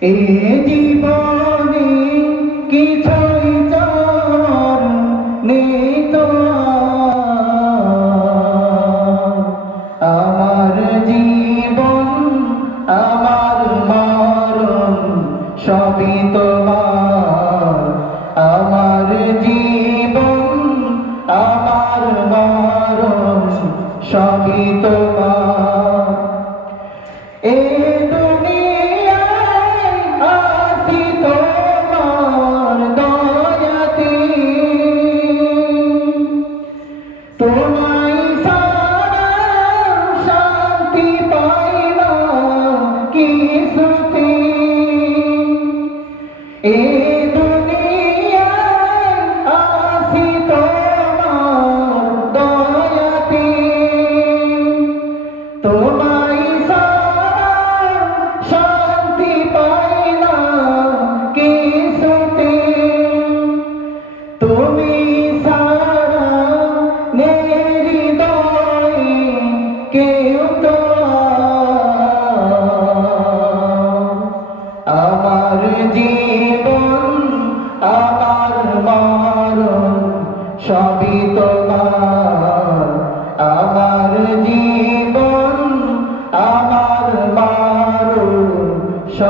এ জীবনে কিছুই চার নেই তো আমার জীবন, আমার মরণ সবই তোমার। আমার জীবন, আমার মরণ সবই তোমার।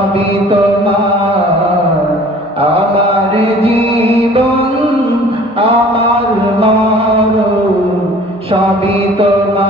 সবই তোমার আমার জীবন আমার মারণ সবই তোমার।